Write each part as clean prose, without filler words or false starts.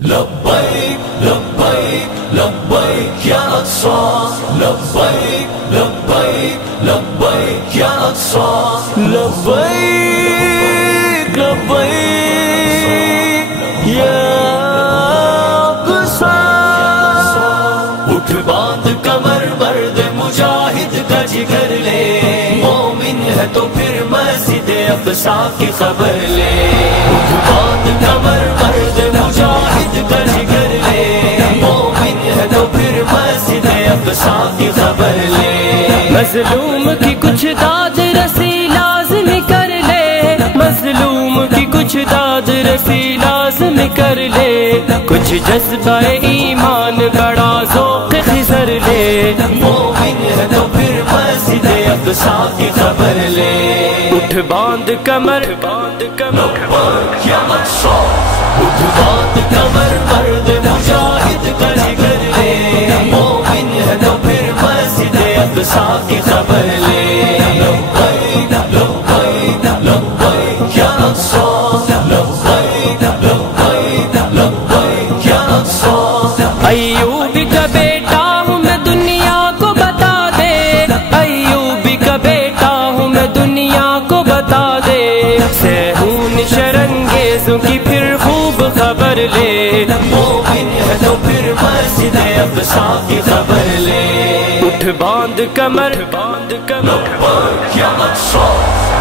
لبیک لبیک لبیک یا اقصی لبیک لبیک لبیک یا اقصی لبیک لبیک یا اقصی اٹھ باندھ کمر مرد مجاہد کا جگر لے مومن ہے تو پھر مسجد اقصی کی خبر لے اٹھ باندھ کمر مرد مجاہد کا جگر لے مومن ہے تو پھر مسجد اقصی کی خبر لے مظلوم کی کچھ داد رسی لازم کر لے مظلوم کی کچھ داد رسی لازم کر لے کچھ جذبہ ایمان بڑا ذوق خضر لے مومن ہے تو پھر مسجد اقصی کی خبر لے اٹھ باندھ کمر باندھ کمر یا اقصی اٹھ باندھ کمر مرد مجاہد کا جگر لے مومن ہے تو پھر مسجد اقصی کی خبر لے لبیک لبیک لبیک یا اقصی لبیک لبیک لبیک یا اقصی ایوب کا بیٹا ہوں میں دنیا کو بتا دے ایوب کا بیٹا ہوں میں دنیا کو بتا دے سہون شرنگیزوں کی پھر خوب خبر لے مومن ہے تو پھر مسجد اقصی کی خبر لے اٹھ باندھ کمر باندھ کمر یا اقصی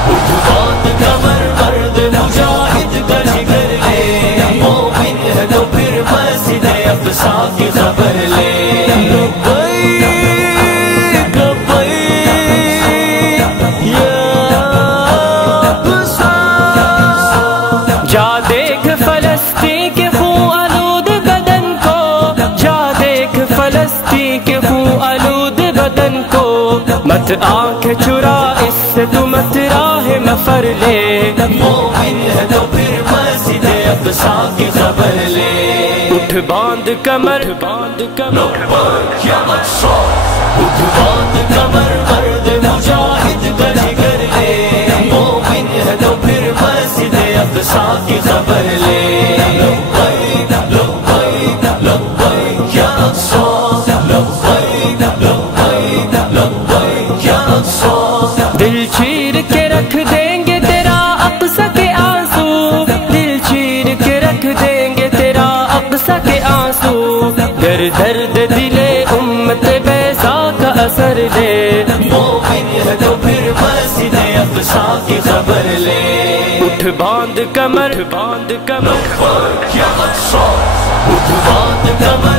اٹھ باندھ کمر مرد مجاہد کا جگر لے مومن ہے تو پھر مسجد اقصی کی خبر لے لبیک لبیک یا اقصی جا دیکھ فلسطین کے خون آلود بدن کو جا دیکھ فلسطین کے خون آلود بدن کو مت آنکھ چرا اس سے تو مت راہ مفر لے مومن ہے تو پھر مسجد اقصی کی خبر لے اٹھ باندھ کمر باندھ کمر یا اقصی اٹھ باندھ کمر مرد مجاہد کا جگر لے مومن ہے تو پھر مسجد اقصی کی خبر لے لبیک لبیک لبیک یا اقصی لبیک لبیک لبیک یا اقصی دل چیر کے رکھ دیں گے تیرا اقصی کے آنسو دل چیر کے رکھ دیں گے تیرا اقصی کے آنسو در درد دل امت بیضا کا اثر لے مومن ہے تو پھر مسجد اقصی کی خبر لے اٹھ باندھ کمر باندھ کمر یا اقصی اٹھ باندھ کمر